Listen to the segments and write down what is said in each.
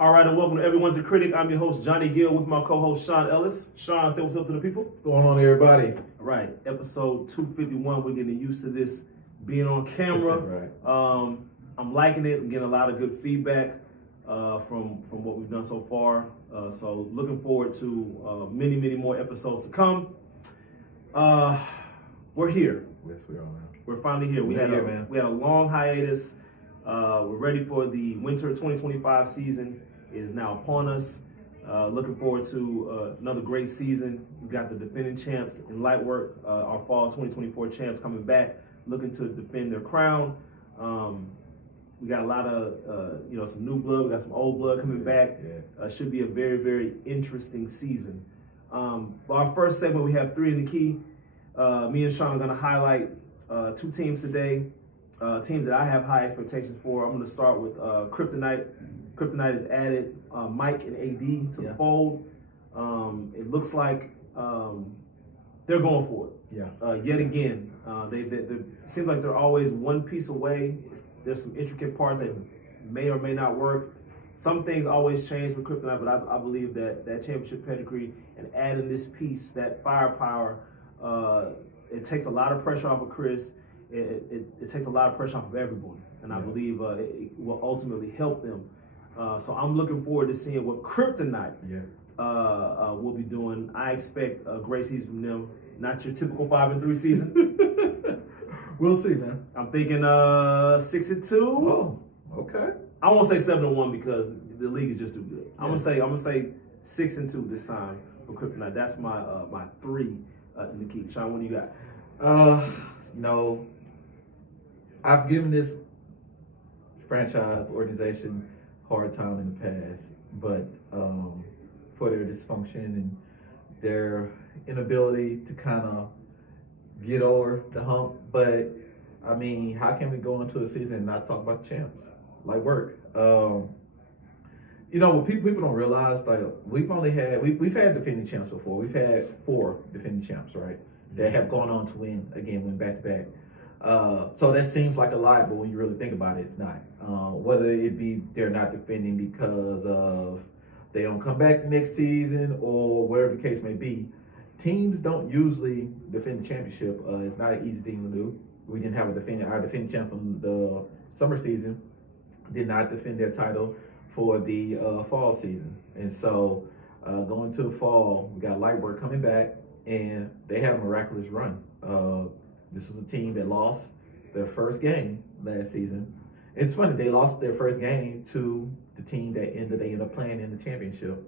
All right, and welcome to Everyone's a Critic. I'm your host, Johnny Gill, with my co-host, Sean Ellis. Sean, say what's up to the people. What's going on, everybody? All right, episode 251. We're getting used to this being on camera. Right. I'm liking it. I'm getting a lot of good feedback from what we've done so far. So looking forward to many more episodes to come. We're here. Yes, we are, man. We're finally here. We had a long hiatus. We're ready for the winter 2025 season. It is now upon us. Looking forward to another great season. We got the defending champs in light work, our fall 2024 champs coming back, looking to defend their crown. We got a lot of, some new blood. We got some old blood coming back. Yeah. Should be a very interesting season. For our first segment, we have three in the key. Me and Sean are going to highlight two teams today. Teams that I have high expectations for. I'm going to start with Kryptonite. Kryptonite has added Mike and AD to the fold. It looks like they're going for it. Yeah. Yet again, they it seems like they're always one piece away. There's some intricate parts that may or may not work. Some things always change with Kryptonite, but I believe that championship pedigree and adding this piece, that firepower, it takes a lot of pressure off of Chris. It takes a lot of pressure off of everyone, and I believe it will ultimately help them. So I'm looking forward to seeing what Kryptonite will be doing. I expect a great season from them. Not your typical 5-3 season. We'll see, man. I'm thinking 6-2. Oh, okay. I won't say 7-1 because the league is just too good. I'm gonna say 6-2 this time for Kryptonite. That's my my 3 in the key. Sean, what do you got? I've given this franchise organization hard time in the past, but for their dysfunction and their inability to kind of get over the hump. But I mean, how can we go into a season and not talk about the champs? Like work. What people don't realize, like we've had defending champs before. We've had 4 defending champs, right? That have gone on to win back to back. So that seems like a lot, but when you really think about it, it's not. Whether it be they're not defending because of they don't come back the next season or whatever the case may be, teams don't usually defend the championship. It's not an easy thing to do. We didn't have our defending champ from the summer season did not defend their title for the fall season. And so going to the fall, we got Lightwork coming back, and they had a miraculous run. This was a team that lost their first game last season. It's funny, they lost their first game to the team that they ended up playing in the championship.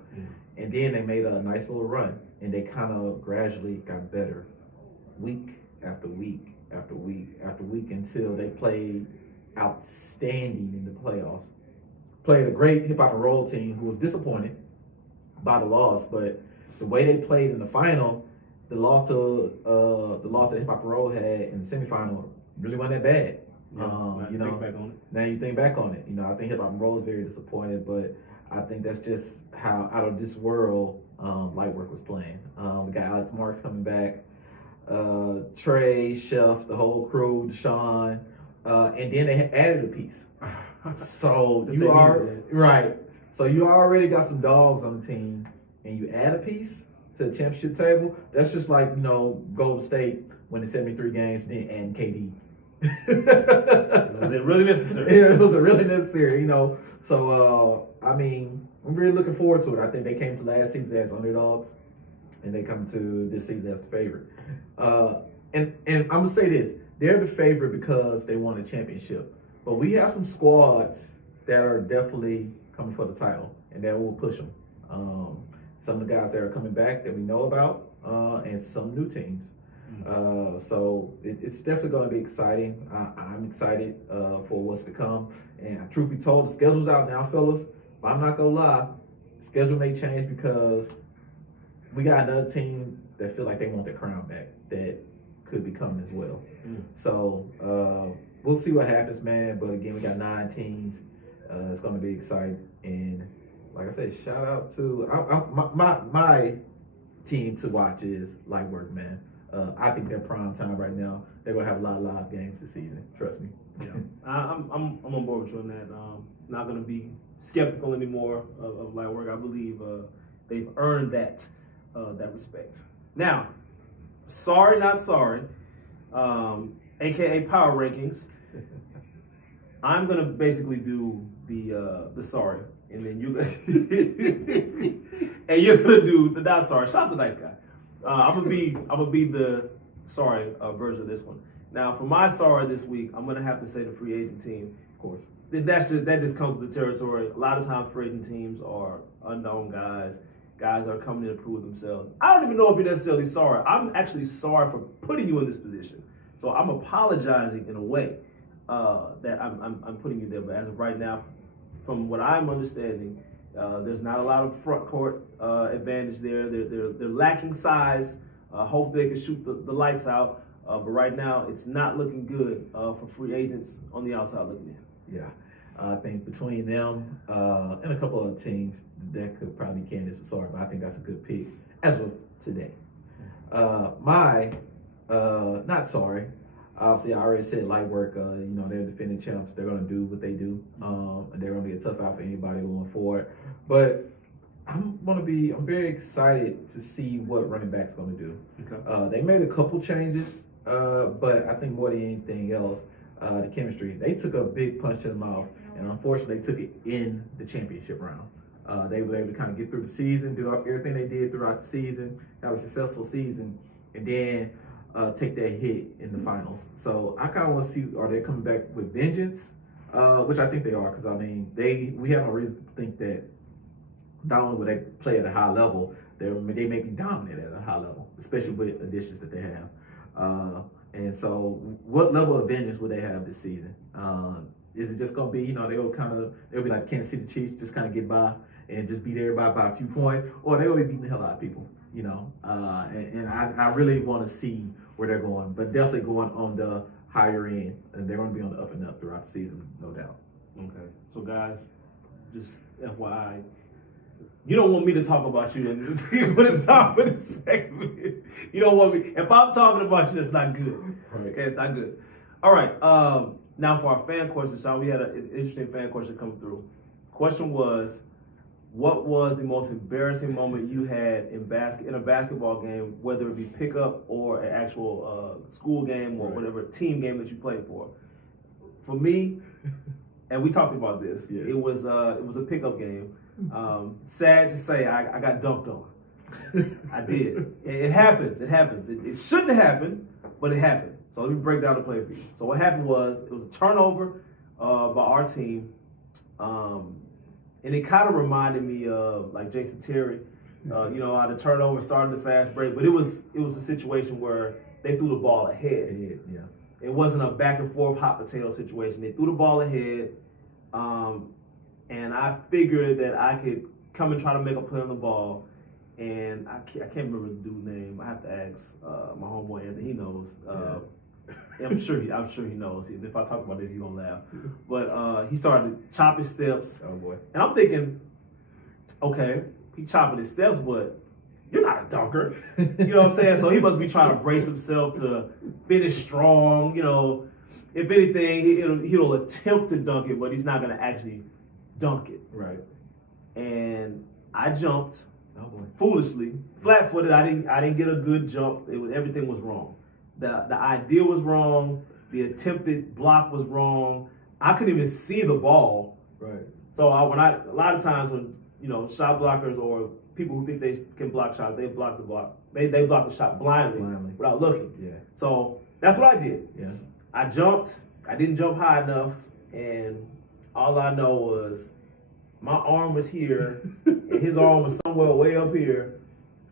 And then they made a nice little run, and they kind of gradually got better week after week after week after week until they played outstanding in the playoffs. Played a great hip hop and roll team who was disappointed by the loss, but the way they played in the final, the loss that hip hop and roll had in the semifinal really wasn't that bad. Now you think back on it. I think hip hop and roll is very disappointed, but I think that's just how out of this world Lightwork was playing. We got Alex Marks coming back, Trey, Chef, the whole crew, Deshaun, and then they added a piece. So you already got some dogs on the team, and you add a piece to the championship table. That's just like Golden State winning 73 games and then adding KD. Was it really necessary? Yeah, it was really necessary. So I mean, I'm really looking forward to it. I think they came to last season as underdogs, and they come to this season as the favorite. And I'm gonna say this: they're the favorite because they won a championship. But we have some squads that are definitely coming for the title, and that will push them. Some of the guys that are coming back that we know about, and some new teams. So it's definitely going to be exciting. I'm excited for what's to come. And truth be told, the schedule's out now, fellas. But I'm not going to lie, the schedule may change because we got another team that feel like they want their crown back that could be coming as well. So we'll see what happens, man. But again, we got 9 teams. It's going to be exciting. And like I said, shout out to my team to watch is Lightwork, man. I think they're prime time right now. They're gonna have a lot of live games this season. Trust me. Yeah, I'm on board with you on that. Not gonna be skeptical anymore of light work. I believe they've earned that respect. Now, sorry, not sorry, aka power rankings. I'm gonna basically do the sorry, and then you and you're gonna do the not sorry. Shout's the nice guy. I'm gonna be the sorry version of this one. Now, for my sorry this week, I'm gonna have to say the free agent team. Of course. That just comes with the territory. A lot of times, free agent teams are unknown guys that are coming in to prove themselves. I don't even know if you're necessarily sorry. I'm actually sorry for putting you in this position. So I'm apologizing in a way that I'm putting you there. But as of right now, from what I'm understanding, there's not a lot of front court advantage there. They're lacking size. Hopefully they can shoot the lights out. But right now, it's not looking good for free agents on the outside looking in. Yeah, I think between them and a couple of teams that could probably be candidates for sorry, but I think that's a good pick as of today. My not sorry. Obviously, I already said light work. They're defending champs. They're going to do what they do, and they're going to be a tough out for anybody going forward. But I'm very excited to see what running back's going to do. Okay. They made a couple changes, but I think more than anything else, the chemistry. They took a big punch to the mouth, and unfortunately, they took it in the championship round. They were able to kind of get through the season, do everything they did throughout the season, have a successful season, and then take that hit in the finals. So I kind of want to see, are they coming back with vengeance? Which I think they are, because we have no reason to think that not only will they play at a high level, they may be dominant at a high level, especially with additions that they have. And so, what level of vengeance will they have this season? Is it just going to be, they'll be like Kansas City Chiefs, just kind of get by and just beat everybody by a few points, or they'll be beating the hell out of people, And I really want to see where they're going, but definitely going on the higher end, and they're going to be on the up and up throughout the season, no doubt. Okay. So, guys, just FYI, you don't want me to talk about you in this segment. You don't want me. If I'm talking about you, it's not good. Right. Okay, it's not good. All right. Now for our fan question, so we had an interesting fan question come through. Question was, what was the most embarrassing moment you had in a basketball game, whether it be pickup or an actual school game or whatever team game that you played for? For me, and we talked about this. Yes. It was a pickup game. Sad to say, I got dunked on. I did. It happens. It shouldn't have happened, but it happened. So let me break down the play for you. So what happened was, it was a turnover by our team, and it kind of reminded me of like Jason Terry. How the turnover started the fast break, but it was a situation where they threw the ball ahead. Yeah. It wasn't a back and forth hot potato situation. They threw the ball ahead. And I figured that I could come and try to make a play on the ball. And I can't remember the dude's name. I have to ask my homeboy Anthony. He knows. I'm sure he knows. If I talk about this, he's gonna laugh. But he started chopping steps. Oh boy. And I'm thinking, okay, he chopping his steps, but you're not a dunker. You know what I'm saying? So he must be trying to brace himself to finish strong. If anything, he'll attempt to dunk it, but he's not gonna actually dunk it. Right. And I jumped Oh, foolishly, flat-footed. I didn't get a good jump. Everything was wrong. The idea was wrong. The attempted block was wrong. I couldn't even see the ball. Right. So a lot of times when shot blockers or people who think they can block shots, they block the block. They block the shot blindly without looking. Yeah. So that's what I did. Yeah. I jumped. I didn't jump high enough, and all I know was my arm was here, and his arm was somewhere way up here,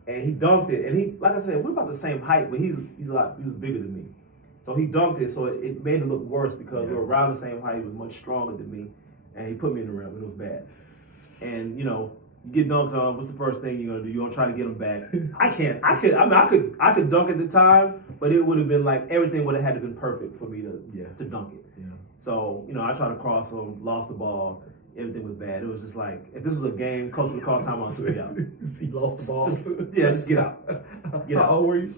and he dunked it. And he, like I said, we're about the same height, but he was bigger than me. So he dunked it, so it made it look worse because we were around the same height. He was much stronger than me, and he put me in the rim. It was bad. And you get dunked on. What's the first thing you're gonna do? You're gonna try to get him back. I can't. I could dunk at the time, but it would have been like everything would have had to been perfect for me to dunk it. Yeah. So I tried to cross him, lost the ball. Everything was bad. It was just like, if this was a game, coach would call timeout and get out. He lost the ball. Just get out. How old were you?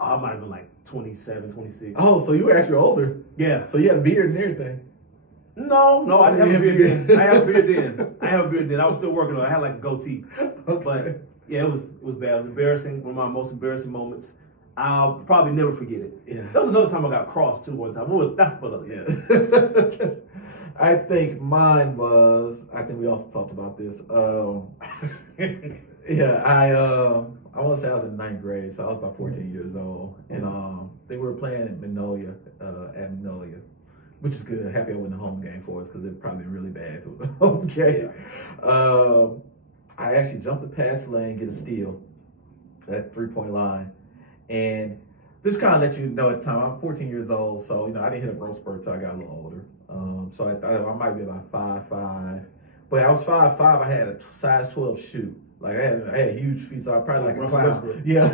I might have been like 27, 26. Oh, so you were actually older. Yeah. So you had a beard and everything. No, I didn't have a beard then. I have a beard then. I was still working on it. I had like a goatee. Okay. But yeah, it was bad. It was embarrassing. One of my most embarrassing moments. I'll probably never forget it. Yeah. That was another time I got crossed too one time. That's for another Yeah. I think mine was, I think we also talked about this. Yeah, I want to say I was in 9th grade, so I was about 14 years old. And they were playing at Magnolia, which is good. Happy I wasn't a home game for us because it'd probably been really bad if it was a home game. I actually jumped the pass lane, get a steal at 3-point line. And this kind of let you know at the time, I'm 14 years old, so I didn't hit a growth spurt until I got a little older. So I thought I might be about 5'5". But I was 5'5", I had a size 12 shoe. Like I had huge feet, so I probably like a clown. Yeah.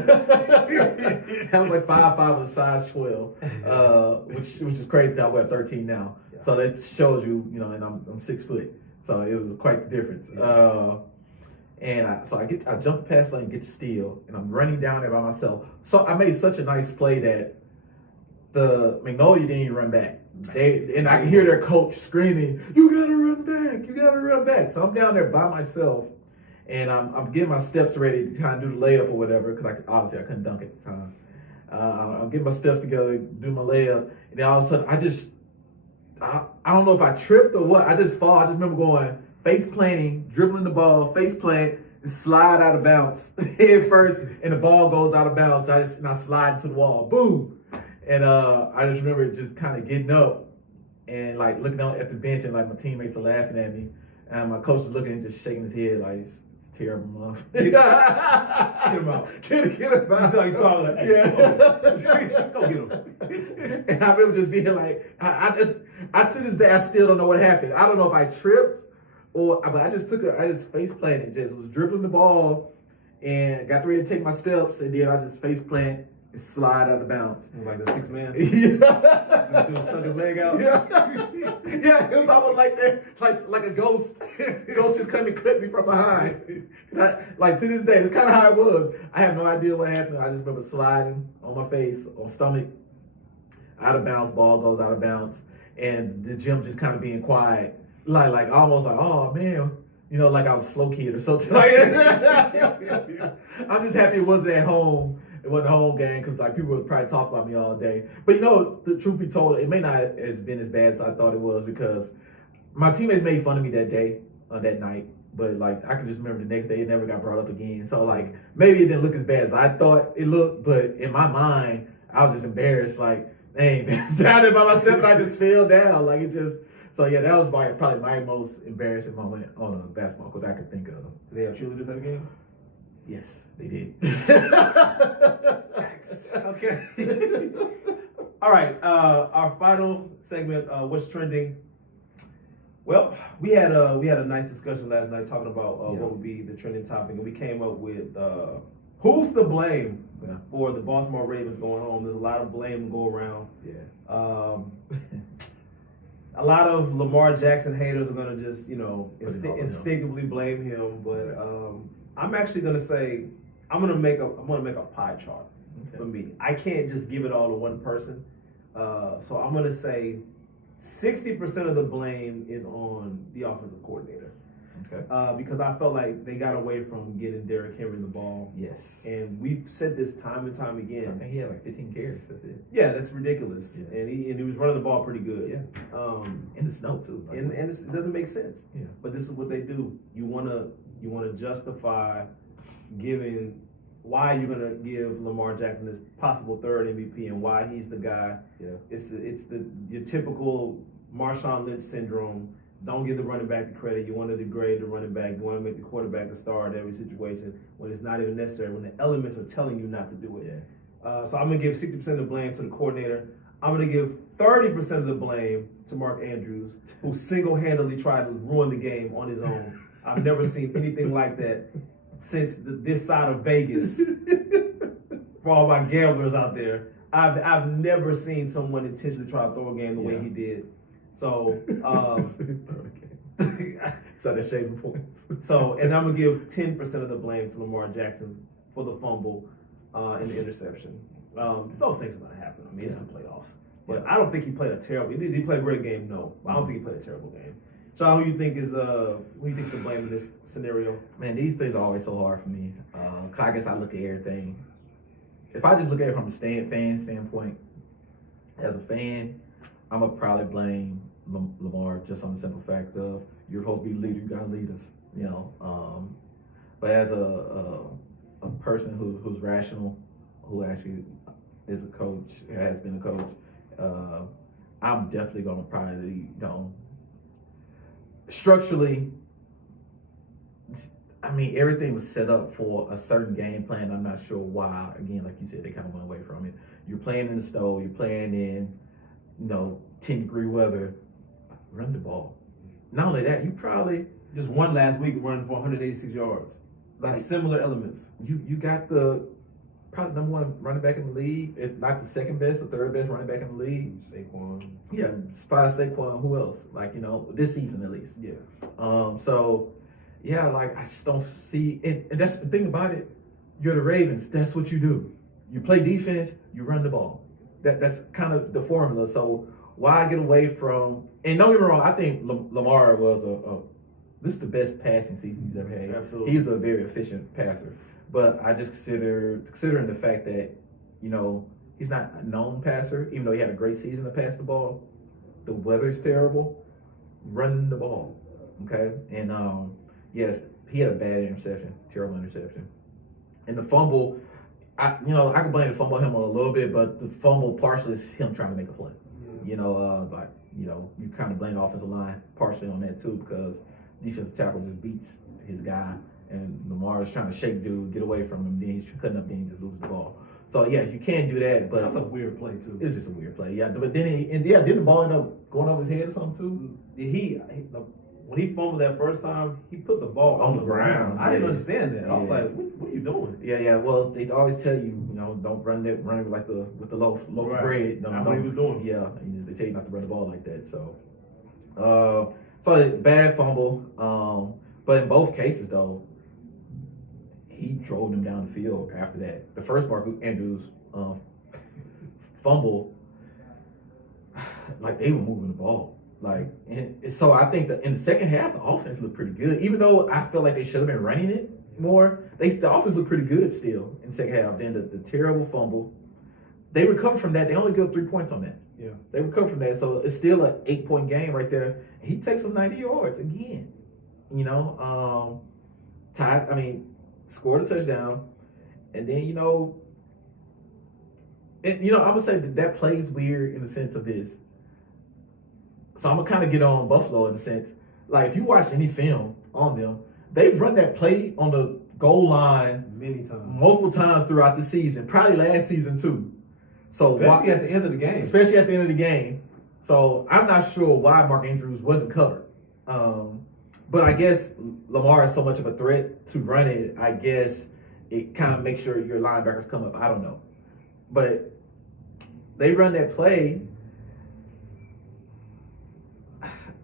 I was like 5'5" with a size 12, which is crazy. I wear 13 now. Yeah. So that shows you, and I'm 6 foot. So it was quite the difference. Yeah. And I jump the pass lane, get the steal, and I'm running down there by myself. So I made such a nice play that the Magnolia didn't even run back. And I can hear their coach screaming, "You gotta run back! You gotta run back!" So I'm down there by myself, and I'm getting my steps ready to kind of do the layup or whatever, because obviously I couldn't dunk at the time. I'm getting my steps together, do my layup, and then all of a sudden I don't know if I tripped or what. I just fall. I just remember going face planting, dribbling the ball, face plant, and slide out of bounds head first, and the ball goes out of bounds. I slide into the wall, boom. And I just remember just kind of getting up and like looking out at the bench, and like my teammates are laughing at me, and my coach is looking and just shaking his head like it's terrible, motherfucker. Get him out. Get him out. You saw like, hey, yeah. Go get him. And I remember just being like, I to this day I still don't know what happened. I don't know if I tripped but I just face planted, just was dribbling the ball and got ready to take my steps, and then I just face plant and slide out of bounds. It was like the 6 man. Yeah. He stuck his leg out. Yeah. Yeah, it was almost like that, like a ghost. Ghost just coming and cut me from behind. Like to this day, that's kind of how it was. I have no idea what happened. I just remember sliding on my face, on stomach, out of bounds, ball goes out of bounds, and the gym just kind of being quiet. Like almost like, oh man, like I was a slow kid or something. Like, I'm just happy it wasn't at home. It wasn't a home game, because like people would probably talk about me all day. But the truth be told, it may not have been as bad as I thought it was, because my teammates made fun of me that day, that night. But like I can just remember the next day it never got brought up again. So like maybe it didn't look as bad as I thought it looked, but in my mind I was just embarrassed. Like, dang, man, down there by myself and I just fell down. Like it just. So yeah, that was probably my most embarrassing moment on a basketball court I could think of. Did they have cheerleaders that game? Yes, they did. Okay. All right. Our final segment, what's trending? Well, we had a nice discussion last night talking about what would be the trending topic, and we came up with who's to blame for the Baltimore Ravens going home. There's a lot of blame to go around. Yeah. A lot of Lamar Jackson haters are gonna just instinctively blame him, but I'm actually gonna say I'm gonna make a pie chart for me. I can't just give it all to one person, so I'm gonna say 60% of the blame is on the offensive coordinator. Okay. Because I felt like they got away from getting Derrick Henry the ball. Yes. And we've said this time and time again. I think he had like 15 carries. That's it. Yeah, that's ridiculous. Yeah. And he was running the ball pretty good. Yeah. In the snow too. And it doesn't make sense. Yeah. But this is what they do. You wanna justify giving why you're gonna give Lamar Jackson this possible third MVP and why he's the guy. Yeah. It's your typical Marshawn Lynch syndrome. Don't give the running back the credit. You want to degrade the running back. You want to make the quarterback the star in every situation when it's not even necessary, when the elements are telling you not to do it. Yeah. So I'm going to give 60% of the blame to the coordinator. I'm going to give 30% of the blame to Mark Andrews, who single-handedly tried to ruin the game on his own. I've never seen anything like that since this side of Vegas. For all my gamblers out there, I've never seen someone intentionally try to throw a game the way he did. So, the shaving points. And I'm gonna give 10% of the blame to Lamar Jackson for the fumble and the interception. Those things are gonna happen. I mean, it's the playoffs. But I don't think he played a terrible. Did he play a great game? No, I don't think he played a terrible game. Sean, who you think is who you think's to blame in this scenario? Man, these things are always so hard for me. 'Cause I guess I look at everything. If I just look at it from a fan standpoint, as a fan, I'm gonna probably blame Lamar just on the simple fact of you're supposed to be the leader, you gotta lead us. You know, but as a person who's rational, who actually is a coach, has been a coach, I'm definitely gonna probably structurally. I mean, everything was set up for a certain game plan. I'm not sure why. Again, like you said, they kind of went away from it. You're playing in the snow. You're playing in, 10-degree weather. Run the ball. Not only that, you probably just won last week running for 186 yards. Like similar elements. You got the probably number one running back in the league, if not the second best or third best running back in the league. Saquon. Yeah, spot Saquon. Who else? Like this season at least. Yeah. So. Yeah, like I just don't see it. And that's the thing about it. You're the Ravens. That's what you do. You play defense. You run the ball. That's kind of the formula. So why get away from? And don't get me wrong. I think Lamar was this is the best passing season he's ever had. Absolutely. He's a very efficient passer. But I just considering the fact that he's not a known passer, even though he had a great season to pass the ball. The weather's terrible. Run the ball. Okay, and yes, he had a bad interception, terrible interception. And the fumble, I can blame the fumble on him a little bit, but the fumble partially is him trying to make a play. You kind of blame the offensive line partially on that too, because defensive tackle just beats his guy, and Lamar is trying to shake dude, get away from him, then he's cutting up, then he just loses the ball. So yeah, you can't do that, but that's a weird play too. It was just a weird play, yeah. But then didn't the ball end up going over his head or something too? When he fumbled that first time, he put the ball on the ground. I didn't understand that. I was like, "What are you doing?" Yeah. Well, they always tell you, don't run it like with the loaf of bread. That's what he was doing. Yeah, they tell you not to run the ball like that. So, bad fumble. But in both cases, though, he drove them down the field after that. The first Mark Andrews fumble, like they were moving the ball. So I think that in the second half, the offense looked pretty good. Even though I felt like they should have been running it more, the offense looked pretty good still in the second half. Then the terrible fumble, they recovered from that. They only got 3 points on that. Yeah, they recovered from that. So it's still an 8-point game right there. He takes them 90 yards again. Scored a touchdown, and then I'm gonna say that plays weird in the sense of this. So I'm gonna kind of get on Buffalo in the sense, like if you watch any film on them, they've run that play on the goal line multiple times throughout the season, probably last season too. So especially at the end of the game. So I'm not sure why Mark Andrews wasn't covered. But I guess Lamar is so much of a threat to run it. I guess it kind of makes sure your linebackers come up. I don't know, but they run that play.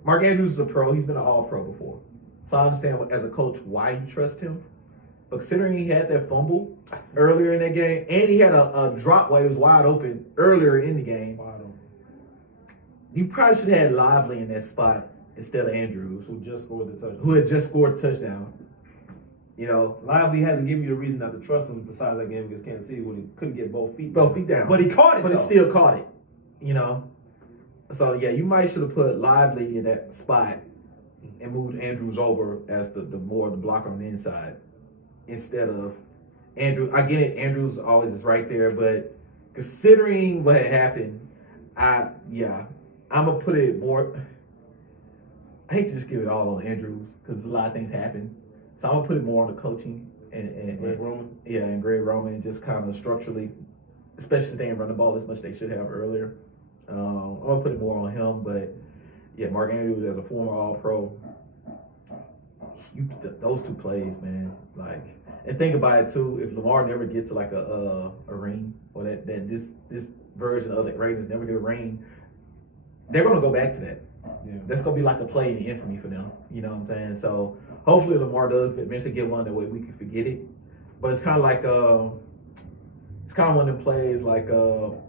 Mark Andrews is a pro. He's been an all-pro before. So I understand as a coach why you trust him. But considering he had that fumble earlier in that game, and he had a drop while he was wide open earlier in the game, you probably should have had Lively in that spot instead of Andrews. Who just scored the touchdown. Who had just scored a touchdown. Lively hasn't given you a reason not to trust him besides that game against Kansas City when he couldn't get both feet down. But he caught it, But he still caught it, So, yeah, you might should have put Lively in that spot and moved Andrews over as the blocker on the inside instead of Andrew. I get it, Andrews always is right there, but considering what had happened, I'm going to put it more. I hate to just give it all on Andrews because a lot of things happen. So I'm going to put it more on the coaching and Greg Roman. Yeah, and Greg Roman just kind of structurally, especially since they didn't run the ball as much as they should have earlier. I'm going to put it more on him, but yeah, Mark Andrews as a former All-Pro, those two plays, man, and think about it too, if Lamar never gets to a ring, or that this version of the Ravens never get a ring, they're going to go back to that. Yeah. That's going to be like a play in infamy for them, you know what I'm saying? So hopefully Lamar does eventually get one, that way we can forget it. But it's kind of like, it's kind of one of them plays like,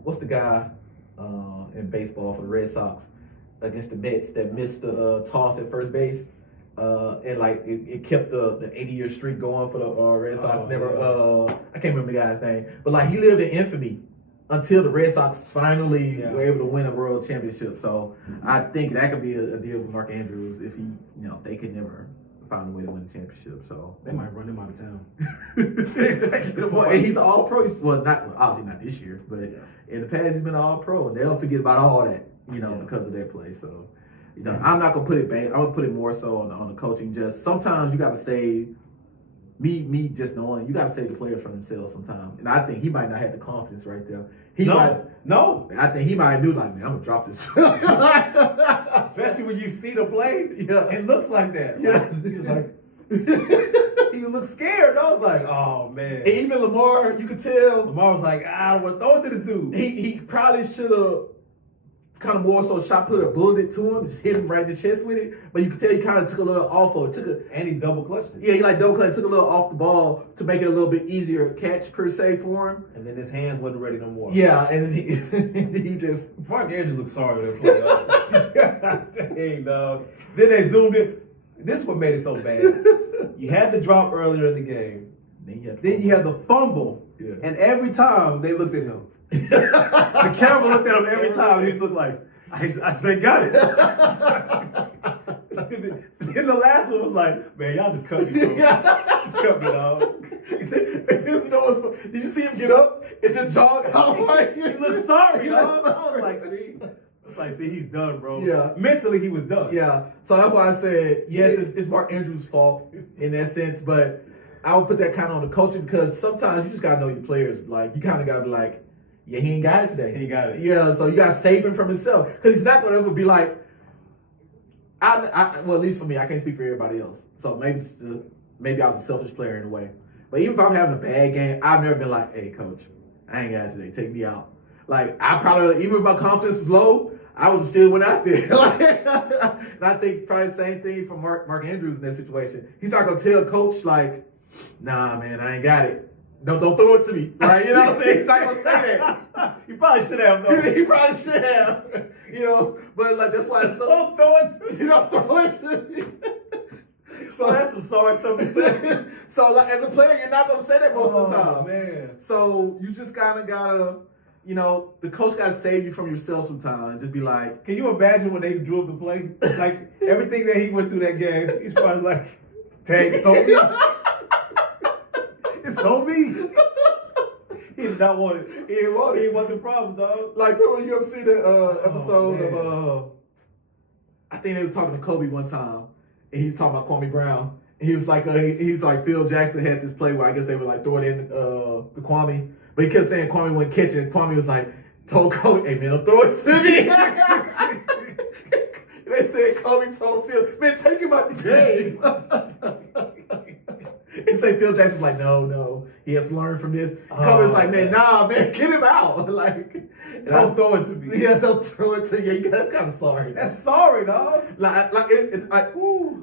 what's the guy in baseball for the Red Sox against the Mets that missed the toss at first base. And like it kept the 80-year streak going for the Red Sox. I can't remember the guy's name, but like he lived in infamy until the Red Sox finally were able to win a world championship. So I think that could be a deal with Mark Andrews if they could never find a way to win the championship. So they might run him out of town. And he's all pro. Obviously not this year, but in the past he's been all pro, and they'll forget about all that, because of their play. So. I'm not gonna put it back. I'm gonna put it more so on the coaching. Just sometimes you gotta save me just knowing you gotta save the players from themselves sometimes. And I think he might not have the confidence right there. No. I think he might do like, man, I'm gonna drop this. Especially when you see the play. Yeah. It looks like that. Yeah. He was like he looked scared. I was like, oh man. And even Lamar, you could tell. Lamar was like, I want to throw it to this dude. He probably should have kind of more so put a bullet to him, just hit him right in the chest with it. But you could tell he kind of took a little off of it. And he double clutched it. Yeah, he like double clutched, took a little off the ball to make it a little bit easier catch per se for him. And then his hands wasn't ready no more. Yeah, and he just Mark Andrews looked sorry with that play. Dang, dog. Then they zoomed in. This is what made it so bad. You had the drop earlier in the game. Then you had the fumble. Yeah. And every time they looked at him. The camera looked at him every time. He looked like, I said, got it. Then the last one was like, man, y'all just cut me, bro. Just cut me, dog. Did you see him get up and just jog out? Like, he looked sorry, dog. I was like, see, he's done, bro. Yeah. Mentally, he was done. Yeah. So that's why I said, yes, it's Mark Andrews' fault in that sense, but I would put that kind of on the coaching because sometimes you just got to know your players. Like, you kind of got to be like, yeah, he ain't got it today. He ain't got it. Yeah, so you got to save him from himself. Because he's not going to ever be like, well, at least for me, I can't speak for everybody else. So maybe I was a selfish player in a way. But even if I'm having a bad game, I've never been like, hey, coach, I ain't got it today. Take me out. Like, I probably, even if my confidence was low, I would have still went out there. And I think probably the same thing for Mark Andrews in that situation. He's not going to tell coach, like, nah, man, I ain't got it. Don't throw it to me, right? You know what I'm saying? He's not gonna say that. You probably should have, though. He probably should have, But like that's why it's so. Don't throw it to me. You don't throw it to me. So that's some sorry stuff to say. So like as a player, you're not gonna say that most of the time. Man. So you just kind of gotta, the coach gotta save you from yourself sometimes and just be like. Can you imagine when they drew up the play? Like everything that he went through that game, he's probably like, dang, so me. It's so me. He did not want it. He didn't want the problems, dog. Like, remember you ever see the episode of, I think they were talking to Kobe one time, and he's talking about Kwame Brown. And he was like, he's like, Phil Jackson had this play where I guess they would like throw it in to Kwame. But he kept saying Kwame wouldn't catch it. And Kwame was like, told Kobe, hey man, don't throw it to me. They said Kobe told Phil, man, take him out the game. And say Phil Jackson's like, no, he has to learn from this. Kobe's like, man, nah, man, get him out. Like, don't throw it to me. Yeah, don't throw it to you. That's kind of sorry. That's sorry, dog. I don't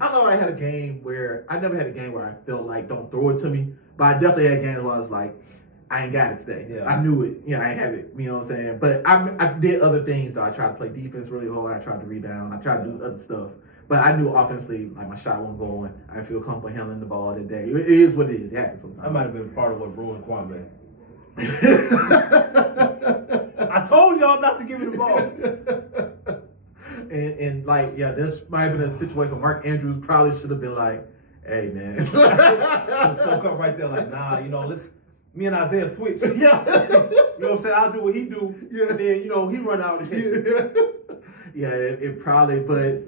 know. I had a game where I never had a game where I felt like don't throw it to me, but I definitely had games where I was like, I ain't got it today. Yeah. I knew it. I ain't have it. You know what I'm saying? But I did other things though. I tried to play defense really hard. I tried to rebound. I tried to do other stuff. But I knew offensively, like my shot wasn't going. I didn't feel comfortable handling the ball that day. It is what it is. It happens sometimes. That might have been part of what ruined Kwame. I told y'all not to give me the ball. and like, yeah, this might have been a situation where Mark Andrews probably should have been like, hey, man. Just spoke up right there like, nah, me and Isaiah switch. Yeah. You know what I'm saying? I'll do what he do. Yeah. And then, he run out and catch it. Yeah, it probably, but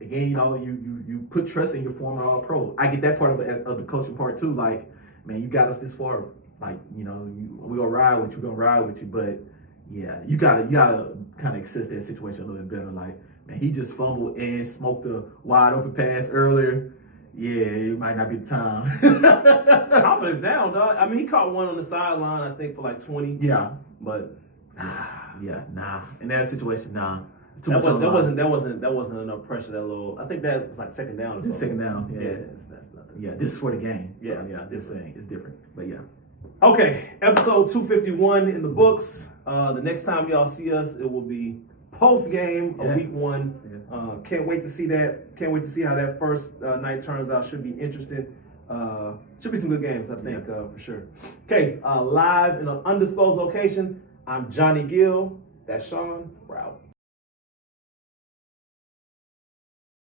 again, you put trust in your former All-Pro. I get that part of the coaching part too. Like, man, you got us this far. Like, we gonna ride with you, but yeah, you gotta kind of assess that situation a little bit better. Like, man, he just fumbled and smoked a wide open pass earlier. Yeah, it might not be the time. Confidence down, dog. I mean, he caught one on the sideline, I think, for like 20. Yeah, but nah. In that situation, nah. That wasn't enough pressure. I think that was like second down or something. Second down, yeah. That's nothing. Yeah, this is for the game. Yeah, this thing is different. But yeah. Okay, episode 251 in the books. The next time y'all see us, it will be post game of week 1. Yeah. Can't wait to see that. Can't wait to see how that first night turns out. Should be interesting. Should be some good games, I think, for sure. Okay, live in an undisclosed location. I'm Johnny Gill. That's Sean. We're out.